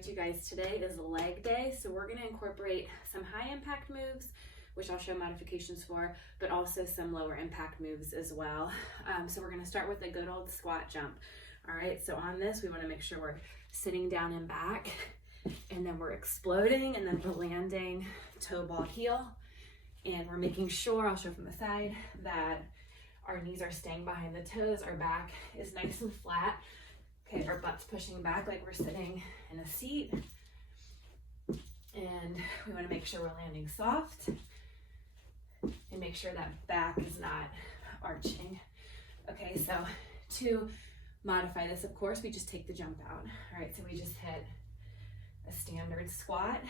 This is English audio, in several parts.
right, you guys, today is leg day, so we're gonna incorporate some high impact moves, which I'll show modifications for, but also some lower impact moves as well. So we're gonna start with a good old squat jump. All right, so on this, we wanna make sure we're sitting down and back, and then we're exploding, and then we're landing toe ball heel, and we're making sure, I'll show from the side, that our knees are staying behind the toes, our back is nice and flat. Okay, our butt's pushing back like we're sitting in a seat. And we want to make sure we're landing soft and make sure that back is not arching. Okay, so to modify this, of course, we just take the jump out. All right, so we just hit a standard squat.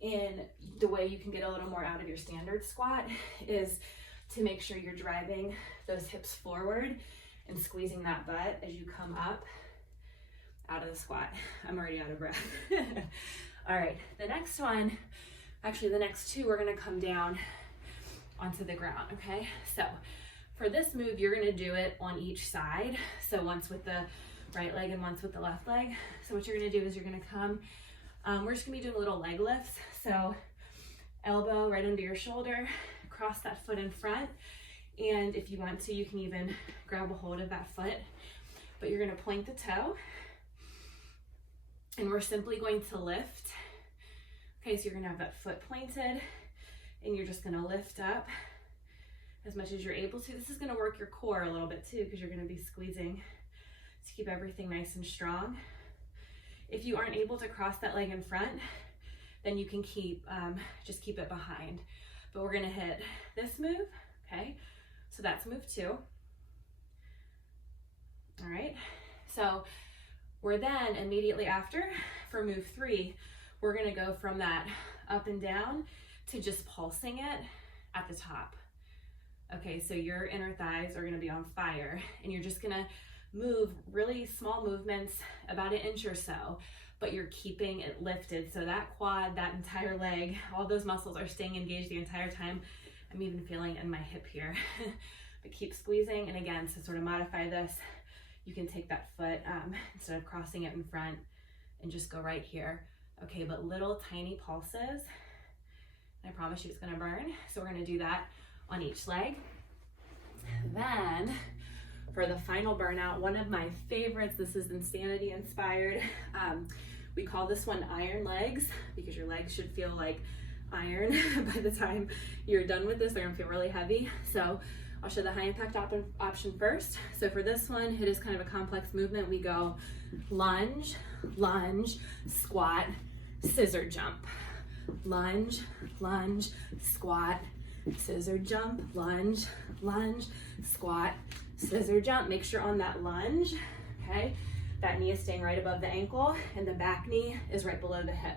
And the way you can get a little more out of your standard squat is to make sure you're driving those hips forward and squeezing that butt as you come up out of the squat. I'm already out of breath. All right, the next one, actually the next two, we're gonna come down onto the ground, okay? So for this move, you're gonna do it on each side. So once with the right leg and once with the left leg. So what you're gonna do is you're gonna come, we're just gonna be doing little leg lifts. So elbow right under your shoulder, cross that foot in front. And if you want to, you can even grab a hold of that foot, but you're gonna point the toe and we're simply going to lift. Okay, so you're gonna have that foot pointed and you're just gonna lift up as much as you're able to. This is gonna work your core a little bit too, because you're gonna be squeezing to keep everything nice and strong. If you aren't able to cross that leg in front, then you can just keep it behind. But we're gonna hit this move, okay? So that's move 2. All right, so we're then immediately after, for move 3, we're gonna go from that up and down to just pulsing it at the top. Okay, so your inner thighs are gonna be on fire and you're just gonna move really small movements, about an inch or so, but you're keeping it lifted. So that quad, that entire leg, all those muscles are staying engaged the entire time. I'm even feeling it in my hip here. But keep squeezing. And again, to sort of modify this, you can take that foot instead of crossing it in front and just go right here. Okay, but little tiny pulses. I promise you it's gonna burn. So we're gonna do that on each leg. Then for the final burnout, one of my favorites, this is Insanity inspired. We call this one iron legs because your legs should feel like iron by the time you're done with this. They're gonna feel really heavy. So I'll show the high impact option first. So for this one, it is kind of a complex movement. We go lunge, lunge, squat, scissor jump. Lunge, lunge, squat, scissor jump, lunge, lunge, squat, scissor jump. Make sure on that lunge, okay, that knee is staying right above the ankle and the back knee is right below the hip.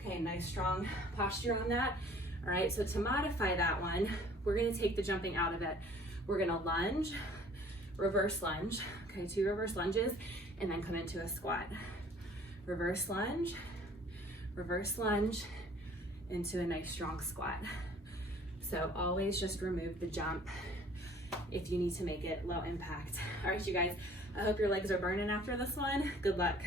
Okay, nice strong posture on that. All right, so to modify that one, we're gonna take the jumping out of it. We're gonna lunge, reverse lunge, okay, 2 reverse lunges, and then come into a squat. Reverse lunge, into a nice strong squat. So always just remove the jump if you need to make it low impact. All right, you guys, I hope your legs are burning after this one. Good luck.